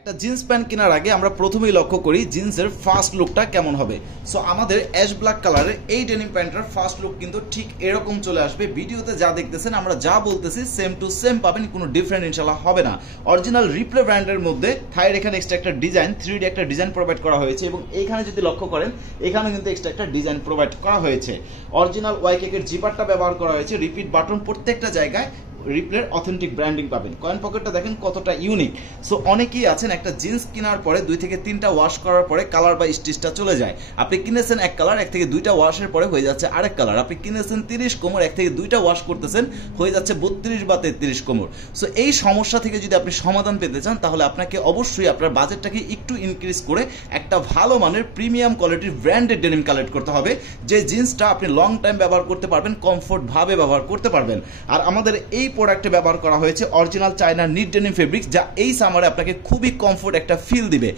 একটা jeans pant কেনার আগে আমরা প্রথমেই লক্ষ্য করি জিন্সের ফার্স্ট লুকটা কেমন হবে। সো আমাদের অ্যাশ ব্ল্যাক কালারের এই ডেনিম প্যান্টের ফার্স্ট লুক কিন্তু ঠিক এরকম চলে আসবে। ভিডিওতে যা দেখতেছেন আমরা যা বলতেছি সেম টু সেম পাবেন, কোনো ডিফারেন্ট ইনশাল্লাহ হবে না। অরিজিনাল রিপ্লে ব্র্যান্ডের মধ্যে থাইয়ের এখানে এক্সট্রা একটা ডিজাইন 3D একটা ডিজাইন প্রোভাইড করা হয়েছে এবং এইখানে যদি লক্ষ্য করেন এখানে কিন্তু এক্সট্রা একটা ডিজাইন প্রোভাইড করা হয়েছে। অরিজিনাল ওয়াইকেকের জিপারটা ব্যবহার করা হয়েছে, রিপিট বাটন প্রত্যেকটা জায়গায় রিপ্লের অথেন্টিক ব্র্যান্ডিং পাবেন। কয়েন পকেটটা দেখেন কতটা ইউনিক। সো অনেকেই আছেন একটা জিন্স কেনার পরে 2 থেকে 3টা ওয়াশ করার পরে কালার বা স্টিচটা চলে যায়। আপনি কিনেছেন এক কালার, 1 থেকে 2টা ওয়াশের পরে হয়ে যাচ্ছে আরেক কালার। আপনি কিনেছেন 30 কোমর, 1 থেকে 2টা ওয়াশ করতেছেন হয়ে যাচ্ছে 32 বা 33 কোমর। সো এই সমস্যা থেকে যদি আপনি সমাধান পেতে চান তাহলে আপনাকে অবশ্যই আপনার বাজেটটাকে একটু ইনক্রিজ করে একটা ভালো মানের প্রিমিয়াম কোয়ালিটির ব্র্যান্ডেড ডেনিম কালেক্ট করতে হবে, যে জিন্সটা আপনি লং টাইম ব্যবহার করতে পারবেন, কমফোর্ট ভাবে ব্যবহার করতে পারবেন। আর আমাদের এই প্রোডাক্টে ব্যবহার করা হয়েছে original China NEET denim fabrics, যা এই সামারে আপনাকে খুবই কমফোর্ট একটা ফিল দিবে।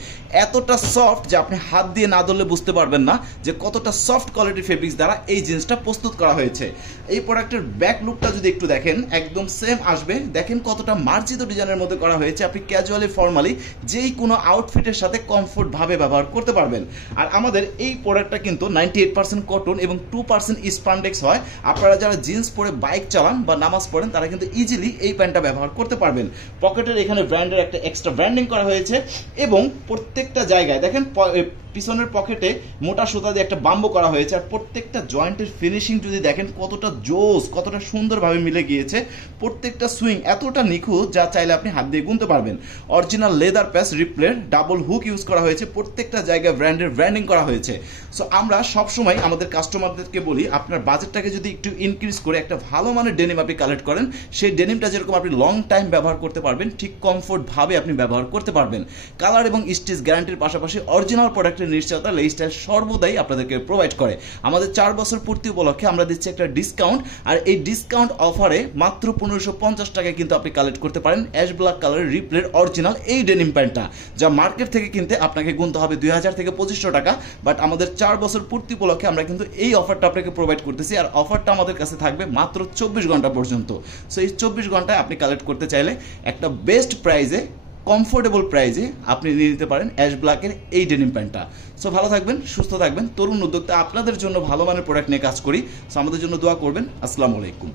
এতটা সফট যে আপনি হাত দিয়ে না ধরলে বুঝতে পারবেন না যে কতটা সফট কোয়ালিটির ফেব্রিক্স দ্বারা এই জিন্সটা প্রস্তুত করা হয়েছে। এই প্রোডাক্টের ব্যাক লুকটা যদি একটু দেখেন একদম সেম আসবে। দেখেন কতটা মার্জিত ডিজাইনের মধ্যে করা হয়েছে, আপনি ক্যাজুয়ালি ফর্মালি যেই কোনো আউটফিটের সাথে কমফোর্ট ভাবে ব্যবহার করতে পারবেন। আর আমাদের এই প্রোডাক্টটা কিন্তু 98% কটন এবং 2% স্পান্ডেক্স হয়। আপনারা যারা জিন্স পরে বাইক চালান বা নামাজ পড়েন তারা কিন্তু ইজিলি এই প্যান্টটা ব্যবহার করতে পারবেন। পকেটের এখানে ব্র্যান্ডের একটা এক্সট্রা ব্র্যান্ডিং করা হয়েছে এবং প্রত্যেকটা জায়গায় দেখেন পিছনের পকেটে মোটা সুতা দিয়ে একটা বাম্বো করা হয়েছে। আর প্রত্যেকটা জয়েন্টের ফিনিশিং যদি দেখেন কতটা জোস, কতটা সুন্দরভাবে মিলে গিয়েছে। প্রত্যেকটা সুইং এতটা নিখুঁত যা চাইলে আপনি হাত দিয়ে গুনতে পারবেন। অরিজিনাল লেদার প্যাচ রিপ্লের ডাবল হুক ইউজ করা হয়েছে, প্রত্যেকটা জায়গায় ব্র্যান্ডের ব্র্যান্ডিং করা হয়েছে। সো আমরা সবসময় আমাদের কাস্টমারদেরকে বলি আপনার বাজেটটাকে যদি একটু ইনক্রিজ করে একটা ভালো মানের ডেনিম আপনি কালেক্ট করেন, সেই ডেনিমটা যেরকম আপনি লং টাইম ব্যবহার করতে পারবেন ঠিক কমফোর্ট ভাবে আপনি ব্যবহার করতে পারবেন। কালার এবং স্টিচ গ্যারান্টির পাশাপাশি অরিজিনাল প্রোডাক্ট নিশ্চয়তা লাইফস্টাইল সর্বদাই আপনাদেরকে প্রোভাইড করে। আমাদের 4 বছর পূর্তি উপলক্ষে আমরা দিচ্ছি একটা ডিসকাউন্ট, আর এই ডিসকাউন্ট অফারে মাত্র 1550 টাকায় কিন্তু আপনি কালেক্ট করতে পারেন অ্যাশ ব্ল্যাক কালারের রিপ্লের অরিজিনাল এই ডেনিম প্যান্টটা, যা মার্কেট থেকে কিনতে আপনাকে গুনতে হবে 2000 থেকে 2500 টাকা। বাট আমাদের 4 বছর পূর্তি উপলক্ষে আমরা কিন্তু এই অফারটা আপনাকে প্রোভাইড করতেছি, আর অফারটা আমাদের কাছে থাকবে মাত্র 24 ঘন্টা পর্যন্ত। সো এই 24 ঘন্টায় আপনি কালেক্ট করতে চাইলে একটা বেস্ট প্রাইজে, কমফোর্টেবল প্রাইজে আপনি নিয়ে নিতে পারেন অ্যাশ ব্ল্যাকের এই ডেনিম প্যান্টটা। সো ভালো থাকবেন, সুস্থ থাকবেন। তরুণ উদ্যোক্তা আপনাদের জন্য ভালো মানের প্রোডাক্ট নিয়ে কাজ করি। সো আমাদের জন্য দোয়া করবেন। আসসালামু আলাইকুম।